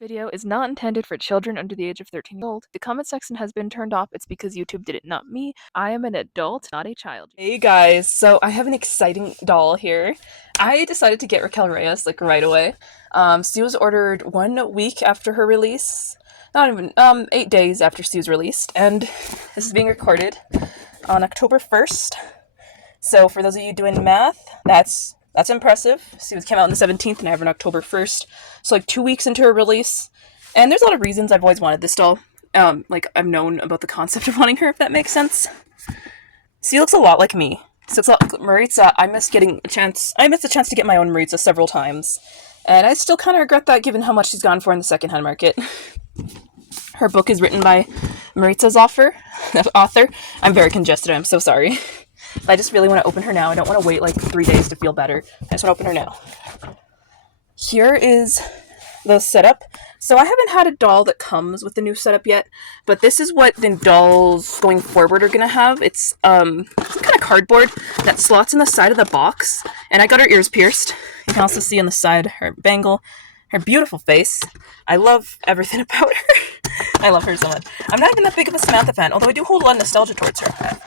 Video is not intended for children under the age of 13 years old. The comment section has been turned off. It's because YouTube did it, not me. I am an adult, not a child. Hey guys, so I have an exciting doll here. I decided to get Raquel Reyes like right away. She was ordered 1 week after her release. Not even 8 days after she was released, and this is being recorded on October 1st. So for those of you doing math, that's impressive. She came out on the 17th and I have her on October 1st. So like 2 weeks into her release. And there's a lot of reasons I've always wanted this doll. I've known about the concept of wanting her, if that makes sense. She looks a lot like me. She looks a lot like Maritza. I missed the chance to get my own Maritza several times. And I still kind of regret that given how much she's gone for in the secondhand market. Her book is written by Maritza's author. I'm very congested, I'm so sorry. I just really want to open her now. I don't want to wait like 3 days to feel better. I just want to open her now. Here is the setup. So I haven't had a doll that comes with the new setup yet, but this is what the dolls going forward are going to have. It's some kind of cardboard that slots in the side of the box, and I got her ears pierced. You can also see on the side her bangle, her beautiful face. I love everything about her. I love her so much. I'm not even that big of a Samantha fan, although I do hold a lot of nostalgia towards her.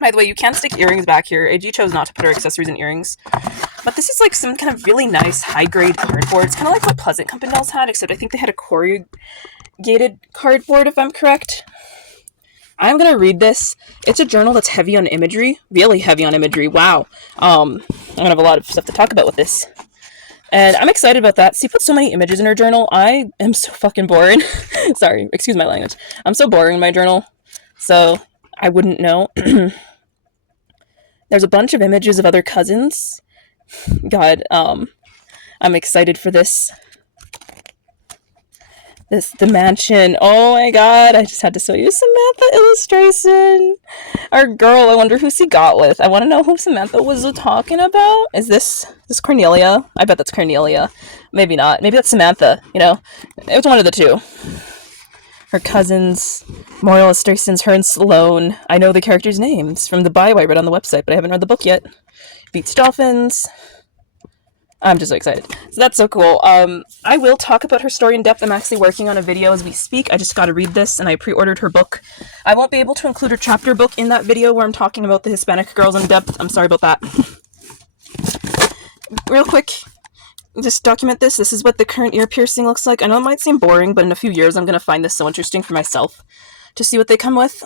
By the way, you can stick earrings back here. AG chose not to put her accessories in earrings. But this is like some kind of really nice high-grade cardboard. It's kind of like what Pleasant Company dolls had, except I think they had a corrugated cardboard, if I'm correct. I'm going to read this. It's a journal that's heavy on imagery. Really heavy on imagery. Wow. I'm going to have a lot of stuff to talk about with this. And I'm excited about that. She put so many images in her journal. I am so fucking boring. Sorry, excuse my language. I'm so boring in my journal. So I wouldn't know. There's a bunch of images of other cousins. God, I'm excited for this. The mansion. Oh my god, I just had to show you Samantha illustration. Our girl, I wonder who she got with. I want to know who Samantha was talking about. Is this Cornelia? I bet that's Cornelia. Maybe not. Maybe that's Samantha, you know? It was one of the two. Her cousins, more illustrations, her and Sloane. I know the characters' names from the bio I read on the website, but I haven't read the book yet. Beach dolphins. I'm just so excited. So that's so cool. I will talk about her story in depth. I'm actually working on a video as we speak. I just got to read this, and I pre-ordered her book. I won't be able to include her chapter book in that video where I'm talking about the Hispanic girls in depth. I'm sorry about that. Real quick, just document this. This is what the current ear piercing looks like. I know it might seem boring, but in a few years I'm going to find this so interesting for myself to see what they come with.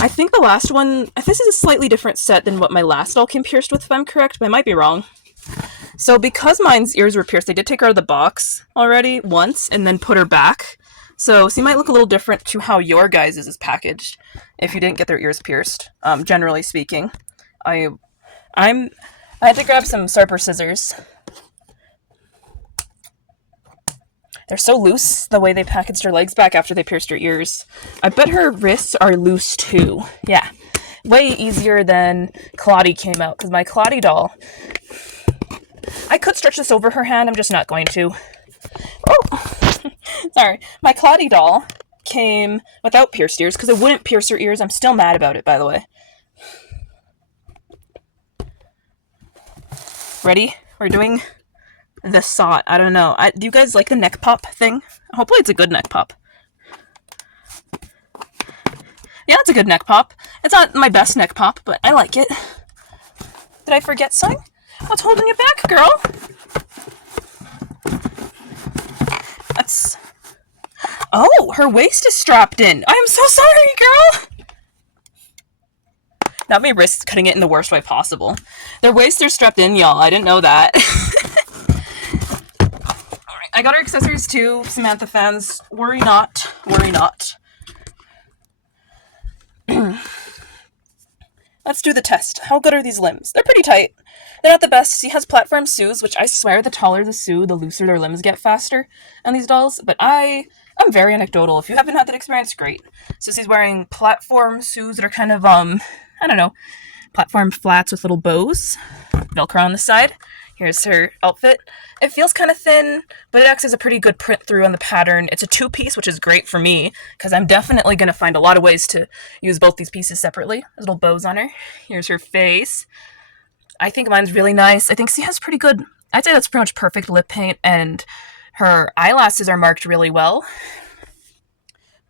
I think the last one, this is a slightly different set than what my last doll came pierced with, if I'm correct, but I might be wrong. So because mine's ears were pierced, I did take her out of the box already once and then put her back. So she might look a little different to how your guys' is packaged if you didn't get their ears pierced, generally speaking. I had to grab some sharper scissors. They're so loose, the way they packaged her legs back after they pierced her ears. I bet her wrists are loose too. Yeah, way easier than Claudie came out, because my Claudie doll, I could stretch this over her hand, I'm just not going to. Oh, sorry. My Claudie doll came without pierced ears, because it wouldn't pierce her ears. I'm still mad about it, by the way. Ready? We're doing the sot. I don't know. Do you guys like the neck pop thing? Hopefully it's a good neck pop. Yeah, it's a good neck pop. It's not my best neck pop, but I like it. Did I forget something? What's holding you back, girl? Oh, her waist is strapped in. I am so sorry, girl. Not my wrist cutting it in the worst way possible. Their waists are strapped in, y'all. I didn't know that. Alright, I got her accessories too, Samantha fans. Worry not. Worry not. Let's do the test. How good are these limbs? They're pretty tight. They're not the best. She has platform shoes, which I swear the taller the shoe, the looser their limbs get faster on these dolls. But I'm very anecdotal. If you haven't had that experience, great. So she's wearing platform shoes that are kind of, I don't know, platform flats with little bows. Velcro on the side. Here's her outfit. It feels kind of thin, but it acts as a pretty good print through on the pattern. It's a two-piece, which is great for me, because I'm definitely going to find a lot of ways to use both these pieces separately. Little bows on her. Here's her face. I think mine's really nice. I think she has pretty good, I'd say that's pretty much perfect lip paint, and Her eyelashes are marked really well.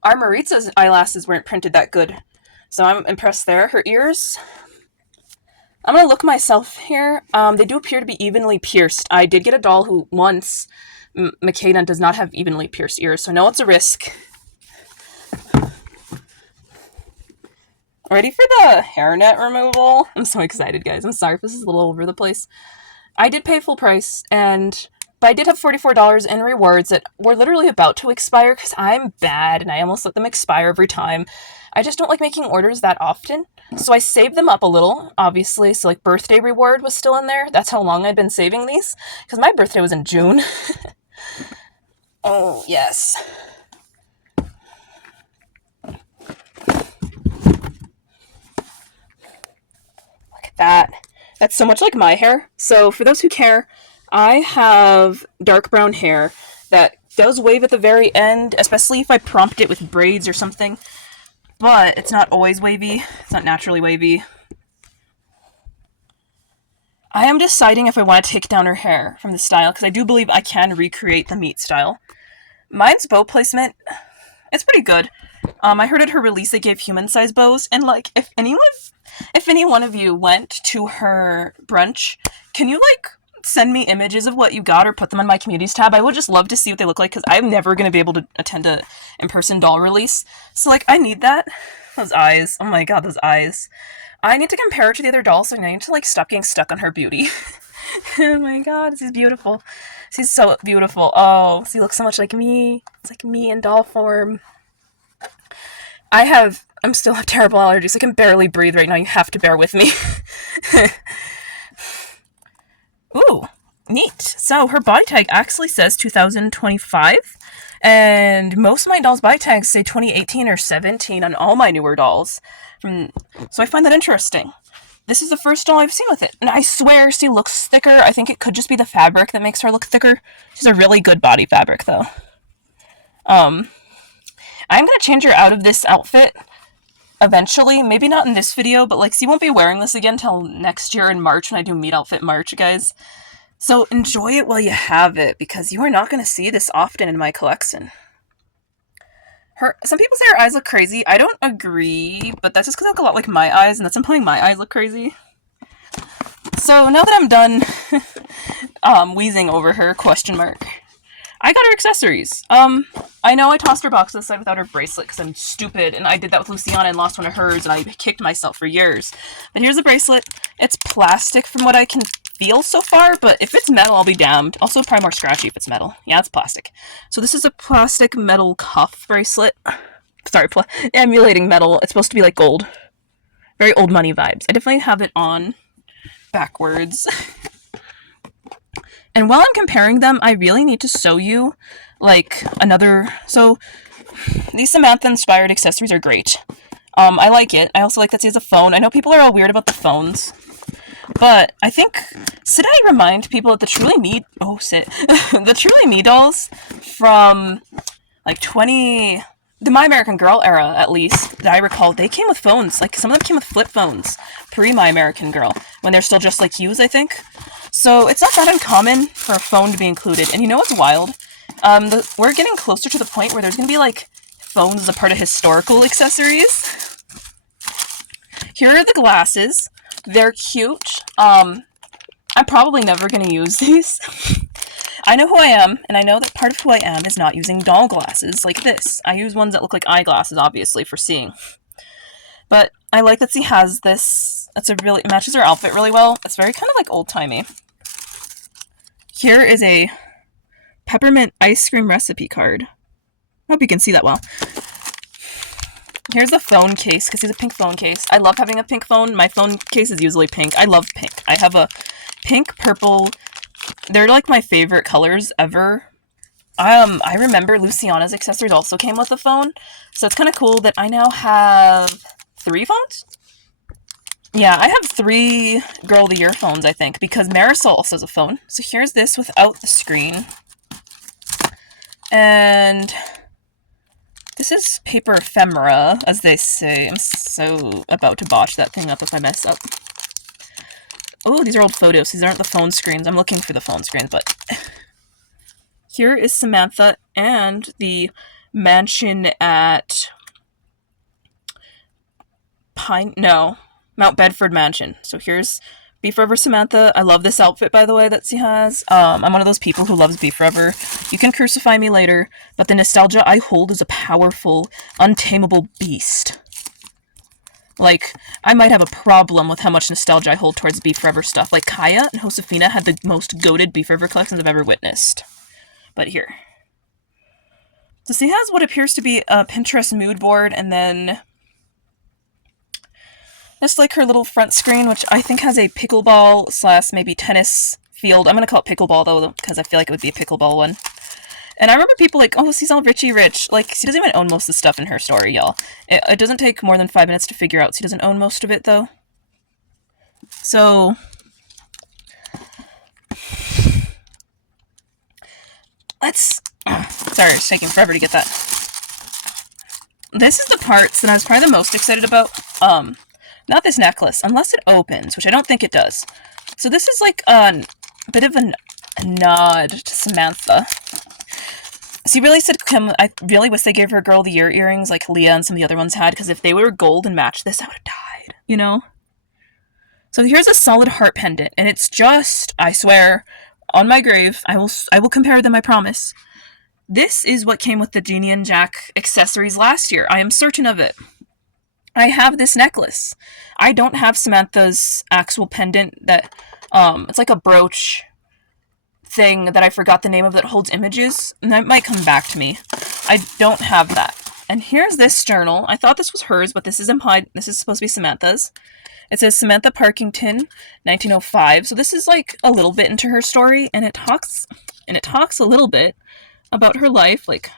Our Maritza's eyelashes weren't printed that good, so I'm impressed there. Her ears, I'm gonna look myself here. They do appear to be evenly pierced. I did get a doll who once, Makeda, does not have evenly pierced ears, so I know it's a risk. Ready for the hairnet removal? I'm so excited, guys. I'm sorry if this is a little over the place. I did pay full price, but I did have $44 in rewards that were literally about to expire because I'm bad and I almost let them expire every time. I just don't like making orders that often. So I saved them up a little, obviously. So like birthday reward was still in there. That's how long I'd been saving these because my birthday was in June. Oh, yes. That. That's so much like my hair. So for those who care, I have dark brown hair that does wave at the very end, especially if I prompt it with braids or something. But it's not always wavy. It's not naturally wavy. I am deciding if I want to take down her hair from the style, because I do believe I can recreate the meat style. Mine's bow placement, it's pretty good. I heard at her release they gave human-sized bows, and like, if any one of you went to her brunch, can you like send me images of what you got or put them on my communities tab? I would just love to see what they look like because I'm never going to be able to attend a in-person doll release. So like, I need that. Those eyes. Oh my god, those eyes. I need to compare her to the other dolls, so I need to like stop getting stuck on her beauty. Oh my god, she's beautiful. She's so beautiful. Oh, she looks so much like me. It's like me in doll form. I'm still have terrible allergies. I can barely breathe right now. You have to bear with me. Ooh, neat. So her body tag actually says 2025, and most of my dolls' body tags say 2018 or 17 on all my newer dolls. So I find that interesting. This is the first doll I've seen with it, and I swear she looks thicker. I think it could just be the fabric that makes her look thicker. She's a really good body fabric, though. I'm gonna change her out of this outfit eventually. Maybe not in this video, but like, she won't be wearing this again till next year in March when I do Meat Outfit March, guys. So enjoy it while you have it, because you are not gonna see this often in my collection. Some people say her eyes look crazy. I don't agree, but that's just because they look a lot like my eyes, and that's implying my eyes look crazy. So now that I'm done wheezing over her, question mark, I got her accessories. I know I tossed her box to the side without her bracelet because I'm stupid, and I did that with Luciana and lost one of hers, and I kicked myself for years. But here's the bracelet. It's plastic from what I can feel so far, but if it's metal, I'll be damned. Also, probably more scratchy if it's metal. Yeah, it's plastic. So this is a plastic metal cuff bracelet. Sorry, emulating metal. It's supposed to be like gold. Very old money vibes. I definitely have it on backwards. And while I'm comparing them, I really need to show you, like, another... So, these Samantha-inspired accessories are great. I like it. I also like that she has a phone. I know people are all weird about the phones. But I think... Should I remind people that the Truly Me... Oh, shit. The Truly Me dolls from, like, the My American Girl era, at least, that I recall, they came with phones. Like, some of them came with flip phones. Pre-My American Girl. When they're still just, like, used, I think. So it's not that uncommon for a phone to be included. And you know what's wild? We're getting closer to the point where there's going to be, like, phones as a part of historical accessories. Here are the glasses. They're cute. I'm probably never going to use these. I know who I am, and I know that part of who I am is not using doll glasses like this. I use ones that look like eyeglasses, obviously, for seeing. But I like that she has this. It matches her outfit really well. It's very kind of like old-timey. Here is a peppermint ice cream recipe card. I hope you can see that well. Here's a phone case, because it's a pink phone case. I love having a pink phone. My phone case is usually pink. I love pink. I have a pink, purple. They're like my favorite colors ever. I remember Luciana's accessories also came with a phone. So it's kind of cool that I now have 3 phones? Yeah, I have 3 Girl of the Year phones, I think, because Marisol also has a phone. So here's this without the screen. And this is paper ephemera, as they say. I'm so about to botch that thing up if I mess up. Oh, these are old photos. These aren't the phone screens. I'm looking for the phone screens, but... here is Samantha and the mansion at Mount Bedford Mansion. So here's Beef Rubber Samantha. I love this outfit, by the way, that she has. I'm one of those people who loves Beef Rubber. You can crucify me later, but the nostalgia I hold is a powerful, untamable beast. Like, I might have a problem with how much nostalgia I hold towards Beef Rubber stuff. Like, Kaya and Josefina had the most goated Beef Rubber collections I've ever witnessed. But here. So she has what appears to be a Pinterest mood board, and then just like her little front screen, which I think has a pickleball / maybe tennis field. I'm going to call it pickleball, though, because I feel like it would be a pickleball one. And I remember people like, oh, she's all Richie rich. Like, she doesn't even own most of the stuff in her story, y'all. It doesn't take more than 5 minutes to figure out she doesn't own most of it, though. So, let's... sorry, it's taking forever to get that. This is the parts that I was probably the most excited about. Not this necklace, unless it opens, which I don't think it does. So this is like a bit of a nod to Samantha. She really said, I really wish they gave her Girl of the Year earrings like Leah and some of the other ones had, because if they were gold and matched this, I would have died, you know? So here's a solid heart pendant, and it's just, I swear, on my grave, I will compare them, I promise. This is what came with the Genie and Jack accessories last year. I am certain of it. I have this necklace. I don't have Samantha's actual pendant that, it's like a brooch thing that I forgot the name of that holds images, and that might come back to me. I don't have that. And here's this journal. I thought this was hers, but this is implied. This is supposed to be Samantha's. It says Samantha Parkington, 1905. So this is like a little bit into her story, and it talks a little bit about her life, like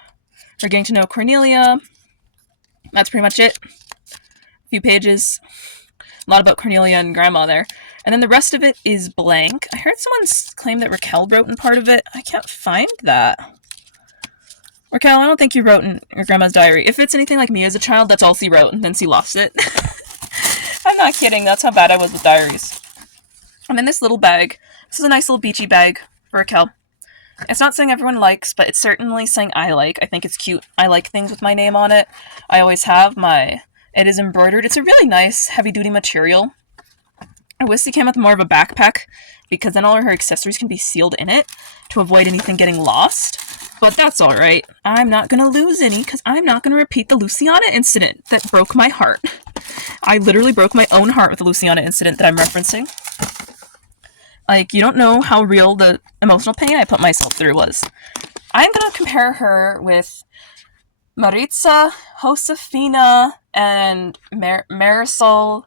her getting to know Cornelia. That's pretty much it. A few pages. A lot about Cornelia and Grandma there. And then the rest of it is blank. I heard someone claim that Raquel wrote in part of it. I can't find that. Raquel, I don't think you wrote in your grandma's diary. If it's anything like me as a child, that's all she wrote, and then she lost it. I'm not kidding. That's how bad I was with diaries. And then this little bag. This is a nice little beachy bag for Raquel. It's not something everyone likes, but it's certainly something I like. I think it's cute. I like things with my name on it. I always have my... It is embroidered. It's a really nice, heavy-duty material. I wish it came with more of a backpack, because then all of her accessories can be sealed in it to avoid anything getting lost. But that's alright. I'm not going to lose any, because I'm not going to repeat the Luciana incident that broke my heart. I literally broke my own heart with the Luciana incident that I'm referencing. Like, you don't know how real the emotional pain I put myself through was. I'm going to compare her with Maritza, Josefina, and Marisol,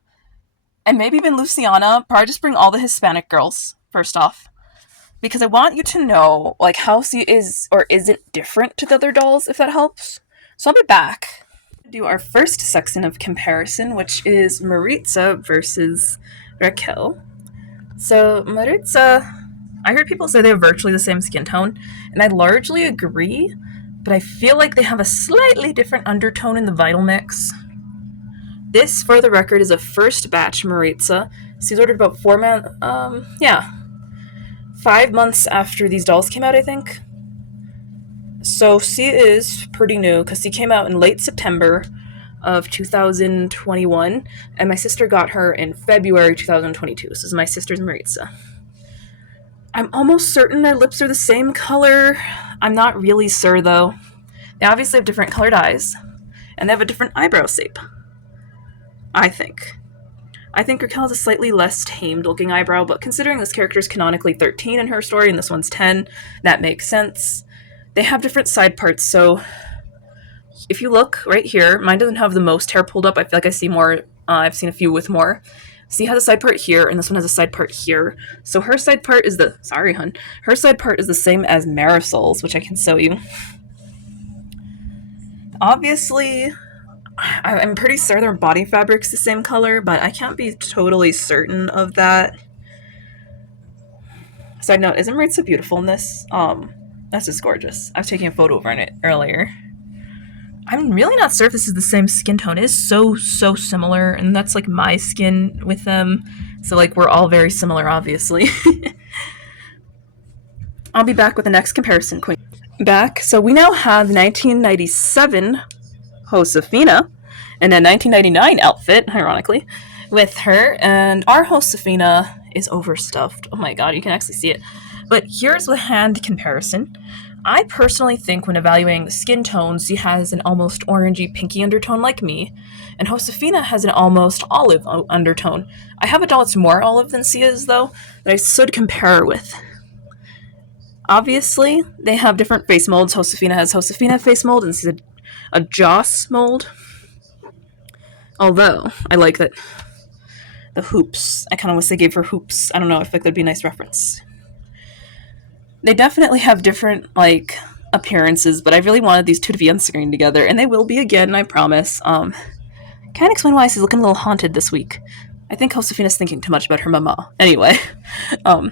and maybe even Luciana. Probably just bring all the Hispanic girls, first off. Because I want you to know, like, how she is or isn't different to the other dolls, if that helps. So I'll be back. Do our first section of comparison, which is Maritza versus Raquel. So Maritza, I heard people say they have virtually the same skin tone, and I largely agree, but I feel like they have a slightly different undertone in the vital mix. This, for the record, is a first batch Maritza. She's ordered about 5 months after these dolls came out, I think. So she is pretty new, because she came out in late September of 2021, and my sister got her in February 2022. This is my sister's Maritza. I'm almost certain their lips are the same color. I'm not really sure, though. They obviously have different colored eyes, and they have a different eyebrow shape. I think Raquel has a slightly less tamed looking eyebrow, but considering this character is canonically 13 in her story and this one's 10, that makes sense. They have different side parts, so if you look right here, mine doesn't have the most hair pulled up. I feel like I see more. I've seen a few with more. See, has a side part here, and this one has a side part here. So her side part is her side part is the same as Marisol's, which I can show you. Obviously, I'm pretty sure their body fabric's the same color, but I can't be totally certain of that. Side note, isn't Maritza beautiful in this? That's just gorgeous. I was taking a photo of her in it earlier. I'm really not sure if this is the same skin tone. It is so similar, and that's like my skin with them. So like we're all very similar, obviously. I'll be back with the next comparison queen. back. So we now have 1997 Josefina in a 1999 outfit, ironically, with her. And our Josefina is overstuffed. Oh my god, you can actually see it. But here's the hand comparison. I personally think when evaluating the skin tones, she has an almost orangey pinky undertone like me, and Josefina has an almost olive undertone. I have a doll that's more olive than she is, though, that I should compare her with. Obviously, they have different face molds. Josefina has Josefina face mold, and she's a Joss mold. Although, I like that the hoops. I kind of wish they gave her hoops. I don't know, I feel like that'd be a nice reference. They definitely have different, like, appearances, but I really wanted these two to be on screen together, and they will be again, I promise. Can't explain why she's looking a little haunted this week. I think Josefina's thinking too much about her mama. Anyway, um,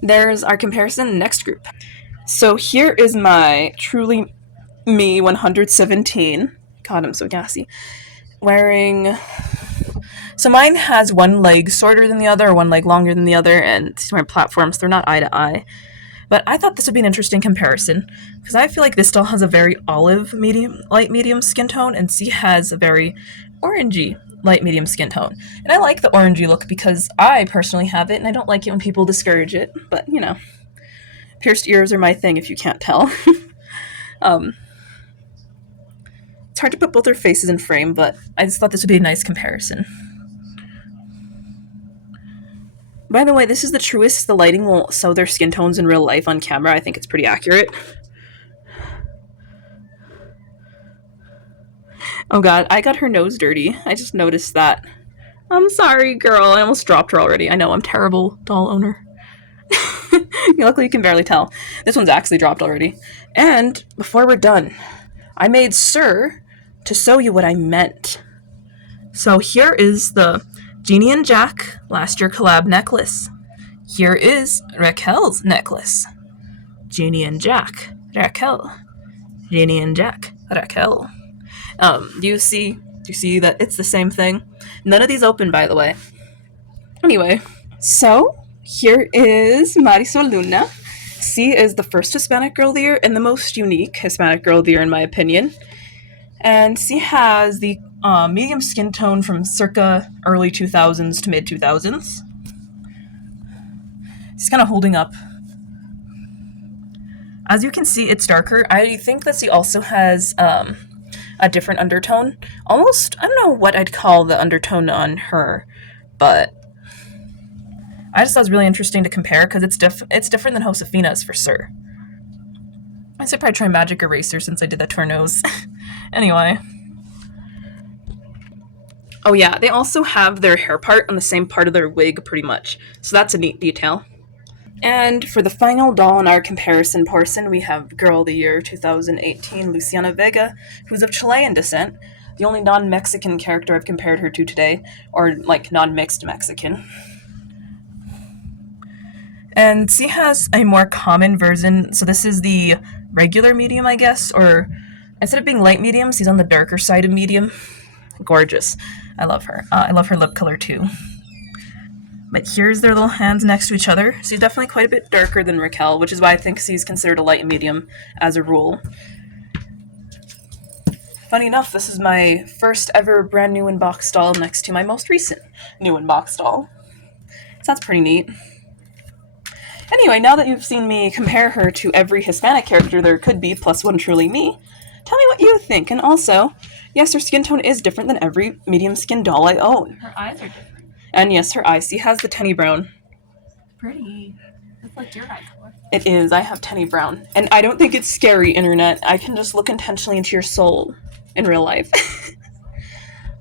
there's our comparison next group. So here is my truly me 117. God, I'm so gassy. Wearing. So mine has one leg shorter than the other, one leg longer than the other, and she's wearing platforms. They're not eye to eye. But I thought this would be an interesting comparison because I feel like this doll has a very olive medium, light medium skin tone, and she has a very orangey light medium skin tone. And I like the orangey look because I personally have it, and I don't like it when people discourage it. But you know, pierced ears are my thing if you can't tell. It's hard to put both their faces in frame, but I just thought this would be a nice comparison. By the way, this is the truest the lighting will show their skin tones in real life on camera. I think it's pretty accurate. Oh god, I got her nose dirty. I just noticed that. I'm sorry, girl. I almost dropped her already. I know, I'm terrible doll owner. Luckily, you can barely tell. This one's actually dropped already. And before we're done, I made Sir to show you what I meant. So here is the Jeannie and Jack last year collab necklace. Here is Raquel's necklace. Jeannie and Jack, Raquel. Jeannie and Jack, Raquel. Do you see that it's the same thing? None of these open, by the way. Anyway, so here is Marisol Luna. She is the first Hispanic Girl of the Year and the most unique Hispanic Girl of the Year, in my opinion. And she has the medium skin tone from circa early 2000s to mid 2000s. She's kind of holding up. As you can see, it's darker. I think that she also has a different undertone. Almost, I don't know what I'd call the undertone on her, but I just thought it was really interesting to compare because it's different than Josefina's for sure. I should probably try Magic Eraser since I did that to her nose. Anyway. Oh yeah, they also have their hair part on the same part of their wig pretty much, so that's a neat detail. And for the final doll in our comparison portion, we have Girl of the Year 2018, Luciana Vega, who's of Chilean descent, the only non-Mexican character I've compared her to today, or like non-mixed Mexican. And she has a more common version, so this is the regular medium, I guess, or instead of being light medium, she's on the darker side of medium. Gorgeous. I love her. I love her lip color too. But here's their little hands next to each other. She's definitely quite a bit darker than Raquel, which is why I think she's considered a light medium as a rule. Funny enough, this is my first ever brand new in-box doll next to my most recent new in-box doll. So that's pretty neat. Anyway, now that you've seen me compare her to every Hispanic character there could be, plus one truly me, tell me what you think. And also, yes, her skin tone is different than every medium skin doll I own. Her eyes are different. And yes, her eye. She has the Tenny Brown. Pretty. It's like your eye color. It is. I have Tenny Brown. And I don't think it's scary, internet. I can just look intentionally into your soul in real life.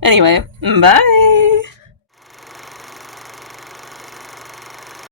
Anyway, bye!